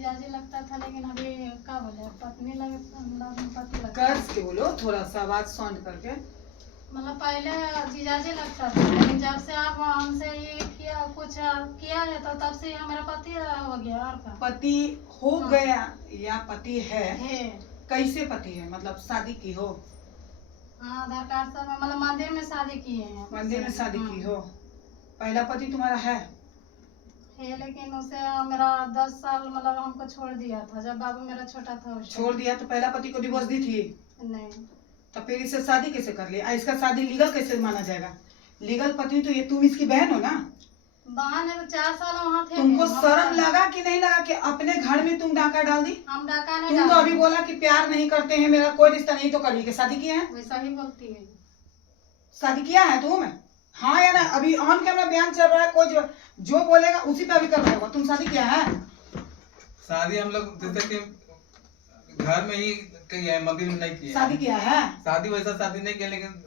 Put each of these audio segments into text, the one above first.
जीजाजी लगता था, लेकिन अभी क्या बोले पत्नी पति लगता कर्ज के बोलो, थोड़ा सा आवाज साउंड करके। मतलब पहले जीजाजी लगता था, लेकिन जब से आप हमसे ये किया कुछ किया है तो तब से मेरा पति हो गया। और का पति हो गया या पति है? कैसे पति है? मतलब शादी की हो? हाँ, आधार कार्ड सब मतलब मंदिर में शादी किए हैं। मंदिर में शादी की हो? पहला पति तुम्हारा है? लेकिन उसे मेरा 10 साल मतलब हमको छोड़ दिया था जब बाबू मेरा छोटा था। छोड़ दिया तो पहला पति को डिवोर्स दी थी? नहीं। तो फिर इससे शादी कैसे कर लिया? इसका शादी लीगल कैसे माना जाएगा? लीगल पत्नी तो ये, तुम इसकी बहन हो ना? बहन है तो 4 साल वहाँ थे। तुमको शर्म लगा कि नहीं लगा कि अपने घर में तुम डाका डाल दी? हम डाका नहीं। तुम तो अभी बोला कि प्यार नहीं करते हैं, मेरा कोई रिश्ता नहीं, तो कभी के शादी किया है? वैसा ही बोलती है। शादी किया है तुम? हाँ या ना? अभी ऑन कैमरा बयान चल रहा है, कोई जो बोलेगा उसी पे अभी कर रहे हो। तुम शादी किया है? शादी हम लोग जैसे कि घर में ही किया है, मंदिर में नहीं किया। शादी किया है? शादी वैसा शादी नहीं किया, लेकिन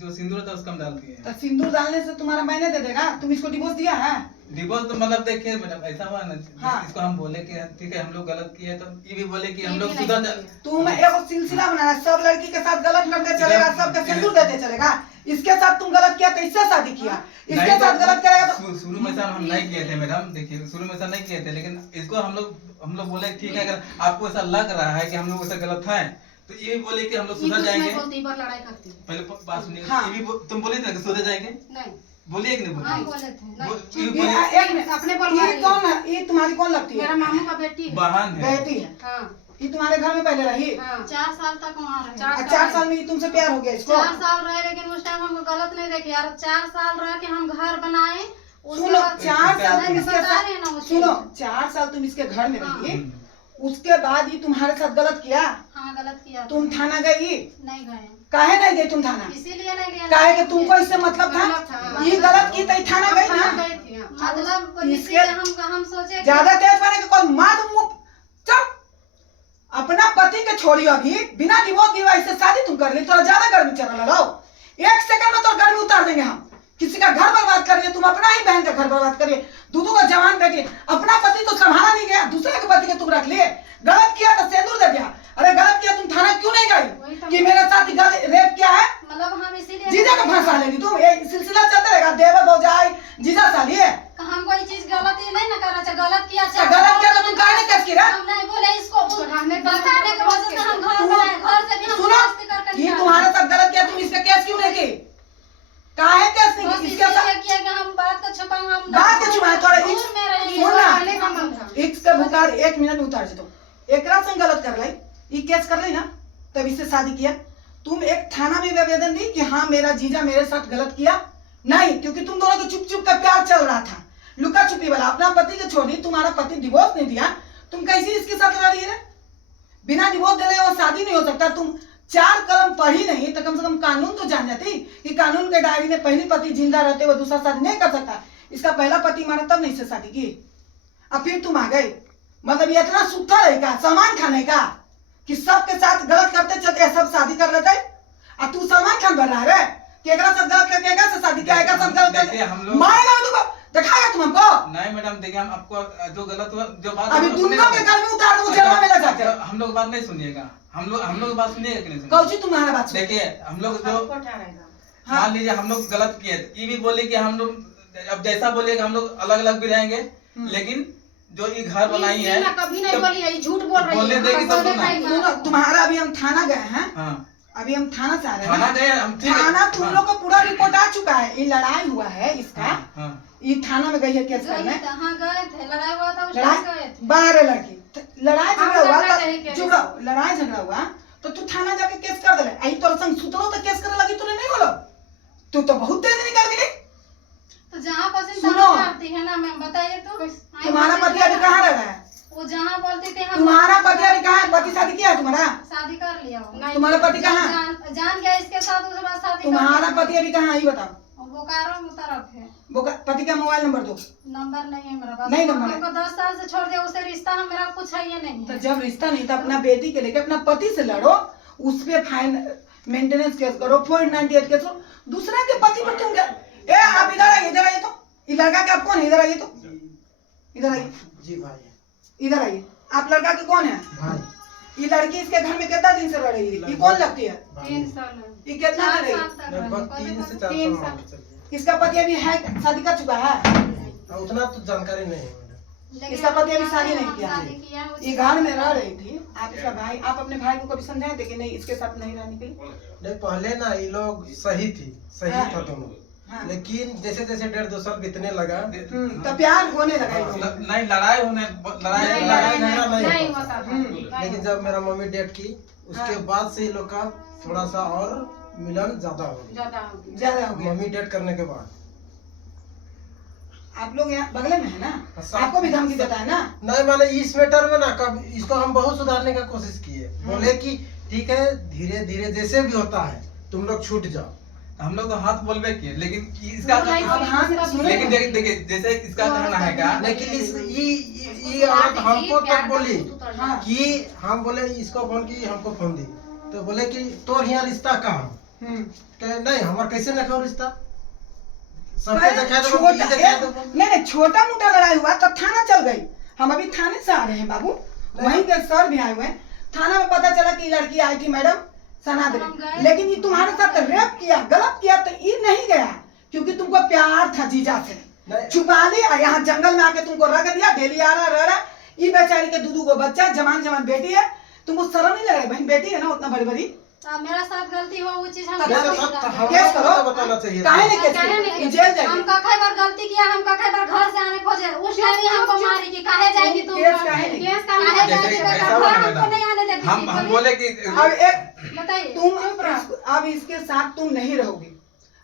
जो सिंदूर होता है उसका हम डालती है। तो सिंदूर डालने से तुम्हारा मायने दे देगा? तुम इसको डिवोर्स दिया है? डिवोर्स तो मतलब देखिए मैडम, ऐसा हुआ ना। हाँ। इसको हम बोले कि ठीक है हम लोग गलत किए, तो ये भी बोले कि हम लोग सुधर जाए। तुम एक सिलसिला बनाना, सब लड़की के साथ गलत करते चलेगा, सबके सिंदूर देते चलेगा। इसके साथ तुम गलत किया तो इससे शादी किया, इसके साथ गलत करेगा तो शुरू में ऐसा हम नहीं किए थे मैडम। देखिए शुरू में ऐसा नहीं किए थे, लेकिन इसको हम लोग बोले ठीक है, अगर आपको ऐसा लग रहा है कि हम लोग ऐसा गलत है तो ये भी बोले कि हम लोग सुधर जाएंगे। लड़ाई करती पहले बात सुनिए। हाँ। ये भी तुम बोले थे कि सुधर जाएंगे? नहीं बोलिए कि नहीं बोलिए? हाँ, बोले थे। ये ये बोले- एक मिनट, अपने ये कौन है? ये तुम्हारी कौन लगती है? मेरा मामू का बेटी है। बहन है। बेटी है? हाँ। ये तुम्हारे घर में पहले रही? 4 साल तक वहाँ रहे। 4 साल में ये तुमसे प्यार हो गया इसको? 4 साल रहे, लेकिन उस टाइम हमको गलत नहीं देखे यार। 4 साल रह के हम घर बनाए। सुनो, 4 साल तुम इसके बता रहे हैं ना साथ, उसे। सुनो 4 साल तुम इसके घर में हाँ। रही, उसके बाद ये तुम्हारे साथ गलत किया? हाँ, गलत किया। तुम थाना गई? नहीं गए। काहे नहीं गई तुम थाना? इसीलिए नहीं गए। काहे कि तुमको इससे मतलब था? ये गलत की तो थाना गई ना? मतलब इसके हम सोचे ज्यादा तेज बने के कोई मार मुंह। चुप! अपना पति के छोड़ियो, अभी बिना डिवोर्स दिए ऐसे शादी तुम कर ली, थोड़ा ज्यादा गर्मी चला लगाओ। 1 सेकंड में तो गर्मी उतार देंगे हम। किसी का घर बर्बाद करिए, तुम अपना ही बहन का घर बर्बाद करिए। दूधू का जवान बेटी, अपना पति तो संभाला नहीं गया, दूसरे के पति के तुम रख लिए। गलत किया तो सिंदूर दे दिया। अरे गलत किया, तुम थाना क्यों नहीं गई कि मेरे साथ रेप किया है? मतलब हम इसीलिए जीजा को फंसा लेगी तुम? ये सिलसिला चलता रहेगा, देवर भौजाई जीजा साली है। हम कोई चीज गलत ही नहीं ना करना चाहिए। गलत किया तो गलत किया तो तुम काहे नहीं केस किया? हम नहीं बोले इसको बताने की वजह से हम घर बनाए। घर से भी हम सुनो, मस्ती करके ये तुम्हारे साथ गलत किया, तुम इसका केस क्यों नहीं की? काहे केस नहीं की? इसके साथ किया कि हम बात को छुपाएं। हम बात को छुपाएं, थोड़ा दूर में रहेंगे। सुन ना। पहले का मन था। इसका बुखार 1 मिनट में उतार दो। एकरा संग गलत कर लाई, ये केस कर ली ना, तब इससे शादी किया। तुम एक थाना में आवेदन दी कि हाँ मेरा जीजा मेरे साथ गलत किया? नहीं, क्योंकि तुम दोनों के चुप चुप का प्यार चल रहा था, लुका छुपी वाला। अपना पति के छोड़ी, तुम्हारा पति डिवोर्स नहीं दिया, तुम कैसे इसके साथ लड़ रही है? बिना डिवोर्स दिले वो शादी नहीं हो सकता। तुम 4 कलम पढ़ी नहीं तो कम से कम कानून तो जान जाती कि कानून के डायरी में पहली पति जिंदा रहते हुए दूसरा शादी नहीं कर सकता। इसका पहला पति मारा तब नहीं इससे शादी की, अब फिर तुम आ गए। मतलब ये इतना सूखा रहेगा सलमान खान है का कि सबके साथ गलत करते चलते सब शादी कर लेते? और तू सलमान खान बन रहा है कि एकरा साथ गलत करके एकरा से शादी किया, एकरा साथ गलत करके मारेगा तुमको, दिखाएगा तुम हमको? नहीं मैडम, देखिए हम आपको जो गलत हुआ जो बात अभी दोनों के घर में उतार दो, जेल में ले जाते। हम लोग बात नहीं सुनिएगा, हम लोग की बात सुनिएगा कि नहीं सुनिएगा? कौची तुम्हारा बात सुन? देखिए हम लोग जो हाँ। मान लीजिए हम लोग गलत किए, ये भी बोले कि हम लोग अब जैसा बोलेगा हम लोग अलग अलग भी रहेंगे, लेकिन जो ये घर बनाई है कभी नहीं बोली है, झूठ बोल रही है। बोलने देगी तब तो ना। सुनो, तुम्हारा अभी हम थाना गए हैं। हाँ अभी हम थाना से आ रहे हैं थाना ना? गए हम, ठीक है। थाना तुम हाँ। लोग को पूरा रिपोर्ट आ चुका है, ये लड़ाई हुआ है इसका। हाँ, हाँ। ये थाना में गई है केस गए करने। थे, हाँ गए थे, लड़ाई हुआ था उस टाइम गए लड़ाई थे। 12 लड़की लड़ाई झगड़ा हम हुआ झगड़ा नहीं किया। तो चुप रहो। लड़ाई झगड़ा हुआ तो तू थाना जाके केस कर दे। आई तोर संग सुतलो तो केस करे लगी, तूने नहीं बोलो? तू तो बहुत तेज निकल गई। तो जहाँ पसंद सुनो। करती है ना मैम, बताइए तो। तुम्हारा पति अभी कहाँ रह रहा है? वो जहाँ बोलती थी हम तुम्हारा पति अभी कहाँ है? पति शादी किया है तुम्हारा? शादी कर लिया वो। तुम्हारा पति कहाँ? जान गया इसके साथ, उसके बाद शादी कर तुम्हारा लिया। पति अभी कहाँ है ये बताओ? बोकारो में तरफ है। पति का मोबाइल नंबर दो। नंबर नहीं है मेरा पास। नहीं नंबर है। हमको 10 साल से छोड़ दिया, उससे रिश्ता हम मेरा कुछ है ये नहीं तो है। जब रिश्ता नहीं था, अपना बेटी के लेके अपना पति से लड़ो, उस पे फाइन मेंटेनेंस केस करो, 498 केस करो। दूसरा के पति पर तुम ए आप इधर आइए, तो ये लड़का क्या कौन है? इधर आइए, तो इधर आइए जी भाई, इधर आइए। आप लड़का के कौन है? भाई ये लड़की इसके घर में कितना दिन से रह रही है? ये कौन लगती है? 3 साल ये कितना चार रह रही? साल तक रहे। लगभग कभी 3 से कभी 4 3 साल साल। मान के चलिए। इसका पति अभी है, शादी कर चुका है? उतना तो जानकारी नहीं है मैडम। लेकिन इसका पति अभी शादी नहीं हम किया। शादी किया है, ये घर में रह रही थी। आप इसका भाई, आप अपने भाई को कभी समझाए थे कि नहीं इसके साथ नहीं रहने के लिए? नहीं पहले ना ये लोग सही थी, सही हाँ। था दोनों, हाँ। लेकिन जैसे जैसे 1.5-2 साल बीतने लगा तो प्यार होने लगा इन लोगों में। नहीं लड़ाई होने लड़ाई नहीं, लड़ाई झगड़ा नहीं नहीं होता होता था। हम्म। नहीं लेकिन होता। जब मेरा मम्मी डेथ की उसके हाँ। बाद से ये लोग का थोड़ा सा और मिलन ज्यादा हो गया। ज्यादा हो गया। ज्यादा हो गया। मम्मी डेथ करने के बाद आप लोग यहाँ बगल में है ना? अच्छा। आपको भी धमकी देता है ना? नहीं माने इस मैटर में ना कब इसको हम बहुत सुधारने का कोशिश किए, बोले कि ठीक है धीरे धीरे जैसे भी होता है तुम लोग छूट जाओ। हम लोग तो हाथ बोलबे किए लेकिन इसका वो नहीं अब हाँ, इसका सुनो। लेकिन देखिए जैसे इसका कहना है क्या लेकिन इस ये औरत हमको तक बोली हाँ। कि हम बोले इसको फोन की, हमको फोन दी तो बोले कि तोर यहाँ रिश्ता कहाँ? कहे नहीं हमार कैसे न कहो रिश्ता, सबके देखा दो छोटा देखा दो। नहीं छोटा मोटा लड़ाई हुआ तब थाना चल गई। हम अभी थाने से आ रहे हैं बाबू, वहीं के सर भी आए हुए हैं। थाना में पता चला कि लड़की आई थी मैडम सनाद हम गए। लेकिन ये तुम्हारे साथ रेप किया, गलत किया तो ये नहीं गया क्योंकि तुमको प्यार था जीजा से, नहीं। छुपा लिया। यहाँ जंगल में आके तुमको रख दिया, डेली आ रहा रह रहा। ये बेचारी के दूधू को बच्चा, जवान जवान बेटी है, तुमको शर्म नहीं लगे? बहन बेटी है ना उतना बड़ी बड़ी, अब मेरा साथ गलती हो वो चीज हम तब नहीं, गलती तो सब करते हैं। हम केस लोग को करो। तो बताना चाहिए था। काहे नहीं केस काहे करो? नहीं ये केस? जेल जाएगी। हम कई बार गलती किया, हम कई बार घर से आने खोजे, उस टाइम ही हमको मारी कि काहे जाएगी तुम? केस काहे नहीं? केस काहे जैसे जाएगी? ऐसा घर हुआ ना हमको नहीं आने देती हम थी। बोले कि अब एक बताइए तुम चुप रहो। अब इसके साथ तुम नहीं रहोगी,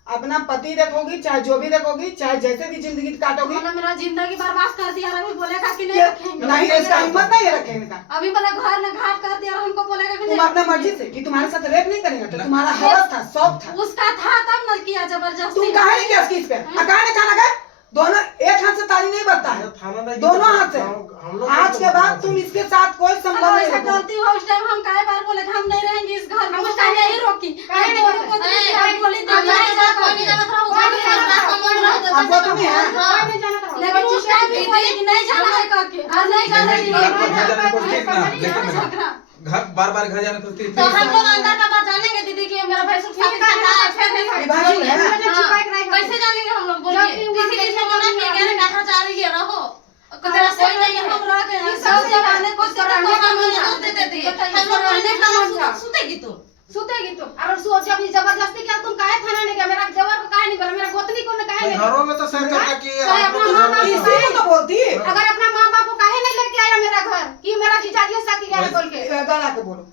अपना पति रखोगी, चाहे जो भी रखोगी, चाहे जैसे भी जिंदगी काटोगी। उन्होंने मेरा जिंदगी बर्बाद कर दिया और अभी बोलेगा कि नहीं ये- रखेंगे। नहीं इसका हिम्मत नहीं है रखेने का। अभी बोला घर न घाट कर दिया और हमको बोलेगा कि तुम नहीं अपना मर्जी से कि तुम्हारे साथ रेप नहीं करेगा, तो तुम्हारा हवस था, शौक था। उसका था तब न किया जबरदस्ती। तुम कहा नहीं किया उसकी इस पे? कहा नहीं खाना गए? दोनों एक हाथ से ताली नहीं बजता है, थाना नहीं दोनों हाथ से। हम लोग आज के बाद तुम इसके साथ कोई अगर संबंध नहीं ऐसा रखो। गलती हो उस टाइम हम कई बार बोले कि हम नहीं रहेंगे इस घर में, उस टाइम यही रोकी। काहे नहीं दोनों को बोले? देखी, हम बोली हम नहीं नहीं जाना, कोई नहीं जाना था, वो कोई नहीं जाना था, जाना था। हम लोग रहते थे। अब वो तुम्हें है? हाँ, नहीं जाना था। लेकिन उस टाइम भी बोली कि नहीं जाना है करके, और नहीं जाना है कि घर पर नहीं घर जाने को ठीक ना जाना देखो है। मेरा झगड़ा। घर बार बार घर जाने को ठीक तो हम लोग अंदर का बात जानेंगे दीदी कि मेरा भाई सुख ये भाई है ना? कैसे जानेंगे हम लोग? बोलिए किसी चीज से मना किया गया ना, कहाँ जा रही है रहो, तेरा कोई नहीं है। हम रह गए, सब जमाने को तो हम लोग देते थे, हम लोग रहने का हम सुतेगी तुम। सुतेगी तुम। और जब जबरदस्ती किया तुम काहे थाना नहीं गए? मेरा देवर को काहे नहीं बोला? मेरा गोतनी को काहे नहीं? घरों में तो सर कहता कि चाहे आप लोग अपना घर में माँ-बाप सब- इसी को तो बोलती है। अगर अपना माँ बाप को काहे नहीं लेके आया मेरा घर कि मेरा जीजाजी ऐसा किया है बोल के? गला के बोलो,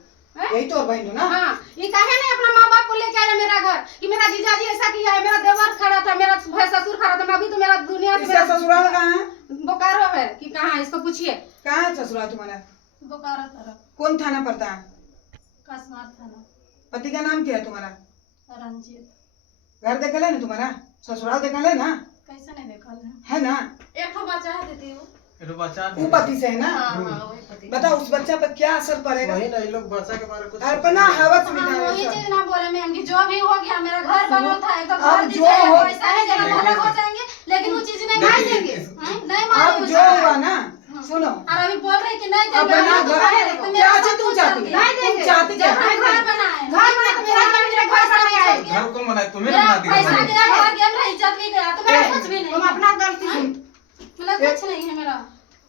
यही तो बहन हो ना? हाँ, ये काहे नहीं अपना माँ बाप को लेके आया मेरा घर कि मेरा जीजाजी ऐसा किया है? मेरा देवर खड़ा था, मेरा भाई ससुर खड़ा था, मैं अभी तो मेरा दुनिया से इसका ससुराल कहाँ है? बोकारो है कि कहाँ है? इसको पूछिए। कहाँ है ससुराल तुम्हारा? बोकारो तरफ कौन थाना पड़ता है? कसमार थाना पति का नाम क्या है तुम्हारा? रंजीत। घर देखल है ना तुम्हारा? ससुराल देखल है ना? कैसे नहीं देखल है? है ना? एक ठो बच्चा है दीदी वो। है बच्चा वो पति से है ना? हाँ, वही पति। बताओ उस बच्चा पर क्या असर पड़ेगा? वही ना ये लोग बच्चा के बारे में कुछ अपना हवस हम वही मिटाएगा। चीज ना बोले मैम कि जो भी हो गया मेरा घर बनो था एक तो अब घर जो दिया है, हो- पैसा है जरा अलग हो जाएंगे लेकिन वो चीज नहीं देखिए, मान देंगे। इस- नहीं अब मानेंगे जो हुआ ना, सुनो, और अभी बोल रहे कि नहीं अब देंगे बना हम तो घर, काहे देंगे? तो मेरा क्या सब चीज तुम कुछ चाहती चल हो? गया। तुम चाहती क्या? जब हम घर बनाए घर बना तो मेरा घर मेरा घर सामने आए। घर को मना तुम्हें मेरा बना दिया पैसा मैंने। गया घर गया मेरा इज्जत भी गया तो मेरा कुछ भी नहीं तुम अपना गलती सुन। मतलब कुछ नहीं है मेरा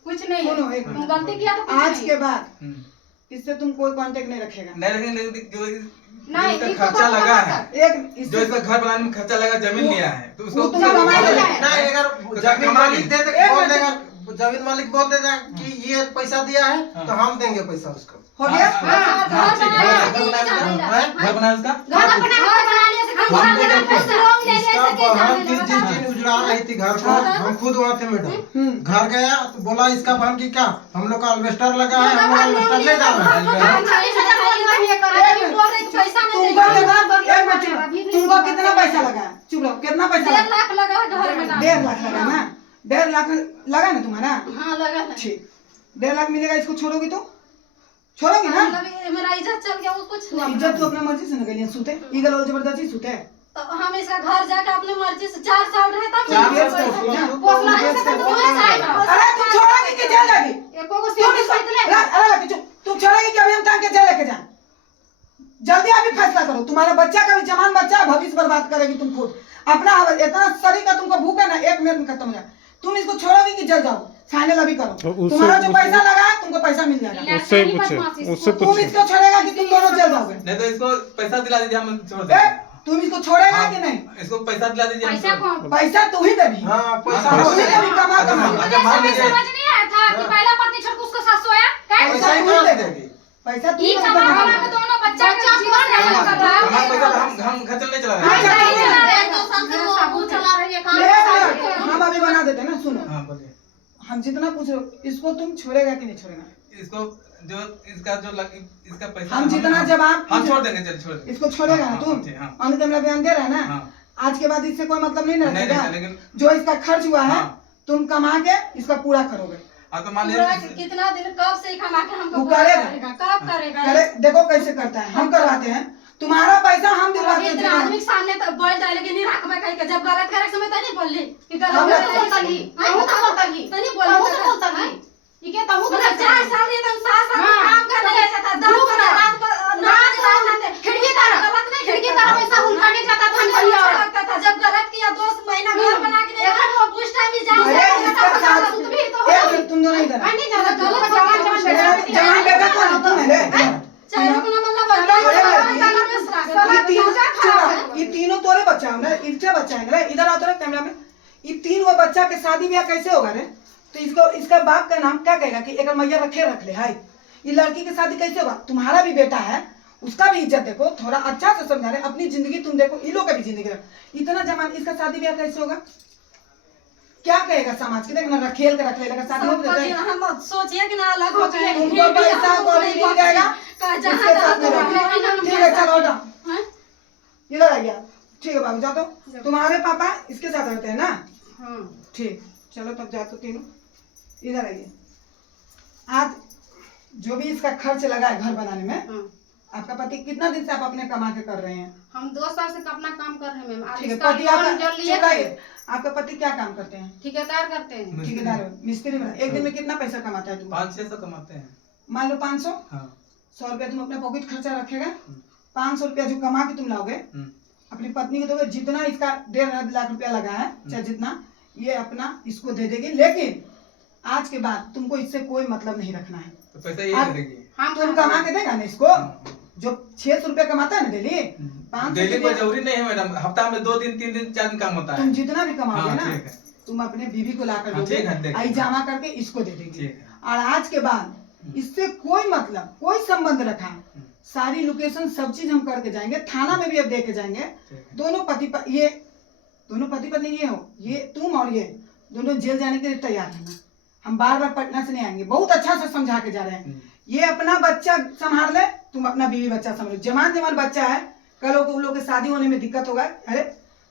कुछ नहीं है। सुनो एक तुम मिनट। गलती किया तो कुछ आज नहीं। के बाद हम्म। इससे तुम कोई कांटेक्ट नहीं रखेगा। नहीं लेकिन जो नहीं, इसका इसको खर्चा तो लगा मना है, एक जो इससे इसका घर बनाने में खर्चा लगा, जमीन वो- लिया है तो उसको वो तुम्हें कमाई उसको- लगा है। नहीं अगर जमीन कमा मालिक ली। दे दे एक बोल मिनट। देगा, जमीन मालिक बोल देगा कि ये पैसा दिया है हाँ। तो हम देंगे पैसा उसको। हो गया? हाँ, हाँ, घर ठीक है। बनाया, घर बनाया नहीं उसका? जाने घर बनाया उसका? घर अपना घर बना लिया से घर हमको बना लिया, देखो। पैसा लोग ले इसका ले सके बहन जाने जिस लगा। दिन उजड़ा रही थी घर को, हाँ। हम खुद वहाँ थे मैडम। हम्म। घर गया तो बोला इसका बहन की क्या, हम लोग का अल्वेस्टर लगा है, हम लोग अल्वेस्टर ले जा रहे हैं। हम 40,000 बोल रहे हैं, बोल रहे हैं कि पैसा नहीं तुमको देंगे। कितना, एक मिनट, तुमको कितना पैसा लगा? चुप रहो, कितना पैसा 1.5 लगा? लाख लगा है घर में 1.5 लाख लगा ना? 1.5 लाख लगा ना तुम्हारा? हाँ लगा है। ठीक, 1.5 लाख मिलेगा। इसको छोड़ोगी तो? छोड़ोगी ना? मतलब ये मेरा इज्जत चल गया वो कुछ नहीं। इज्जत तो अपना मर्जी से न गलियां सूते, ईगल और जबरदस्ती सूते। तो हम इसका घर जाके अपने मर्जी से 4 साल रहे तब चार मिला साल पैसा। ना? पोसला केस ऐसे कर- तो तुम्हें साइड अरे तुम छोड़ोगी कि जेल जाएगी? एको को तुम सीट इसको साइड ले। दो, तुम्हारा बच्चा का भी जवान बच्चा है, भविष्य बर्बाद करेगी तुम खुद अपना। इतना शरीर का तुमको भूख है ना, 1 मिनट में खत्म हो जाए। तुम इसको छोड़ोगे कि जल जाओ? फाइनल अभी करो, तुम्हारा जो पैसा लगा है तुमको पैसा मिल जाएगा। उससे पूछे तुम इसको छोड़ेगा कि तुम दोनों जल जाओगे? नहीं तो इसको पैसा दिला दीजिए, हम छोड़ देंगे। तुम इसको छोड़ेगा कि नहीं? इसको पैसा दिला दीजिए, हम पैसा छोड़- कौन? पैसा तू ही देगी, हाँ पैसा हाँ, तू ही देगी कमा अच्छा, कमा। अच्छा, मान मुझे लीजिए समझ नहीं आया था कि पहला पत्नी छोड़ के उसका सास सोया क्या? पैसा ही तू ही कहाँ से देगी, देगी? पैसा तू ये ही समाज वाला देगी। के दोनों बच्चा का जीवन नहीं कर रहा हमारा है। पैसा हम घर चल नहीं चला हाँ, रहे हैं। नहीं चला रहा है, 2 साल से वो साबुन चला रही है, काम ले, कर रही है। हम अभी बना देते हैं ना। सुनो, हाँ बोलिए। हम जितना पूछ रहे हो, इसको तुम छोड़ेगा कि नहीं छोड़ेगा? इसको जो इसका जो इसका पैसा हम जितना जवाब हम छोड़ देंगे, चल छोड़ देंगे। इसको छोड़ेगा ना हाँ, तुम? ठीक, हाँ। ऑन कैमरा बयान दे रहा है ना? हाँ। आज के बाद इससे कोई मतलब नहीं नहीं, रहेगा। नहीं, लेकिन जो इसका खर्च हुआ है हाँ। तुम कमा के इसका पूरा करोगे। हाँ तो मान पूरा लीजिए कितना दिन कब से कमा के हमको तू पूरा करेगा? करेगा? कब करेगा? करे देखो कैसे करता है, हम करवाते हैं। तुम्हारा पैसा हम दिलवाते अभी हैं। इतना आदमी के सामने तो बोल जाए, लेकिन नहीं रखबे कहीं के। जब गलत करे समय तो नहीं बोलली कि गलत हम करे, तो बोलता ही, हम तो बोलता ही, तो नहीं बोलता तहु तो बोलता ही। ये क्या तहु तो मतलब बोलता 4 ही। साल ये तो 7 साल हाँ। काम कर रहे थे, 10 खूब साल रहा। रात को नाच गाते, खिड़की तरफ गलत नहीं खिड़की तरफ ऐसा हुलका नहीं जाता था हमको भैया। अच्छा लगता था। जब गलत किया 2 महीना घर बना के नहीं रखा, उस टाइम भी जाओ अरे इसका साथ तुम भी तो एक मिनट, तुम दोनों इधर आओ। नहीं जाना गलत जवान जवान जवान बेटा कौन है? तुम है रे? चारों को ना ये तीनों तोरे बच्चा है ना, इनका बच्चा है ना। इधर आओ तो कैमरा में। ये 3 वो बच्चा के शादी ब्याह कैसे होगा रे? तो इसको इसका बाप का नाम क्या कहेगा कि एक मैया रख ले हाय। ये लड़की की शादी कैसे होगा? तुम्हारा भी बेटा है, उसका भी इज्जत देखो, थोड़ा अच्छा से समझा रहे। अपनी जिंदगी तुम देखो, इन लोग का भी जिंदगी देखो। इतना जमान इसका शादी ब्याह कैसे होगा? क्या कहेगा समाज के? देखना रखेल के रख लेगा, शादी हो जाए। हम सोचिए कि ना अलग हो जाए, तुमको पैसा कौड़ी मिल जाएगा, इसके साथ में रहो। ठीक है चलो हटो, इधर आइए आप। ठीक है बाबू, जाओ तो। तुम्हारे पापा इसके साथ रहते हैं ना? ठीक, चलो तब जाओ तो तीनों। इधर आइए। आज जो भी इसका खर्च लगा है घर बनाने में, आपका पति कितना दिन से आप अपने कमा के कर रहे हैं? हम 2 साल से अपना काम कर रहे हैं मैम। आज ठीक है, इसका पति लोन आपका जो लिए चुकाइए। आपका पति क्या काम करते हैं? ठेकेदार करते हैं। ठेकेदार हो, मिस्त्री में। एक दिन में कितना पैसा कमाता है तुम? 500-600 कमाते हैं। मान लो 500, हाँ। 100 रुपया तुम अपना पॉकेट खर्चा रखेगा। 500 रुपया जो कमा के तुम लाओगे, अपनी पत्नी को दोगे। जितना इसका 1.5 लाख रुपया लगा है, चाहे जितना, ये अपना इसको दे देगी। लेकिन आज के बाद तुमको इससे कोई मतलब नहीं रखना है। तो पैसा ये दे देगी। हम तुम कमा के देगा ना इसको। जो 600 रुपया कमाता है ना डेली, 500 डेली कोई रुपया जरूरी नहीं है मैडम, हफ्ता में 2 दिन 3 दिन 4 दिन काम होता है। तुम जितना भी कमाओगे हाँ, ना, ठीक है। तुम अपने बीवी को लाकर हाँ, दोगे, ठीक है, ठीक है। आई जमा करके इसको दे देगी। ठीक है। और आज के बाद इससे कोई मतलब, कोई संबंध रखा, सारी लोकेशन सब चीज हम करके जाएंगे। थाना में भी अब दे के जाएंगे। ठीक है। दोनों पति पत्नी ये हो, ये तुम और ये दोनों जेल जाने के लिए तैयार है ना। हम बार बार पटना से नहीं आएंगे, बहुत अच्छा से समझा के जा रहे हैं। ये अपना बच्चा संभाल ले, तुम अपना बीवी बच्चा संभालो। जवान बच्चा है, कल को उन लोग के शादी होने में दिक्कत होगा। अरे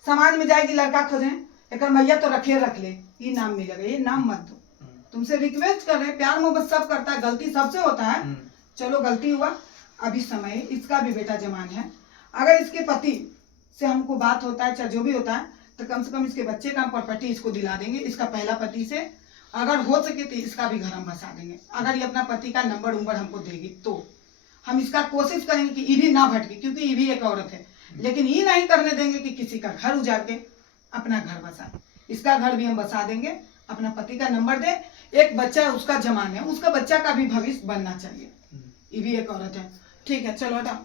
समाज में जाएगी लड़का खोजे, एक मैया तो रख ले, ये नाम मिलेगा। ये नाम मत दो। तुमसे रिक्वेस्ट कर रहे हैं, प्यार मोहब्बत सब करता है, गलती सबसे होता है। चलो गलती हुआ, अभी समय, इसका भी बेटा जवान है। अगर इसके पति से हमको बात होता है, चाहे जो भी होता है, तो कम से कम इसके बच्चे का प्रॉपर्टी इसको दिला देंगे। इसका पहला पति से अगर हो सके तो इसका भी घर हम बसा देंगे। अगर ये अपना पति का नंबर उम्बर हमको देगी तो हम इसका कोशिश करेंगे कि ये भी ना भटके, क्योंकि ये भी एक औरत है। लेकिन ये नहीं करने देंगे कि किसी का घर उजाड़ के अपना घर बसाए। इसका घर भी हम बसा देंगे। अपना पति का नंबर दे, एक बच्चा उसका जवान है, उसका बच्चा का भी भविष्य बनना चाहिए। ये भी एक औरत है। ठीक है, चलो हटा।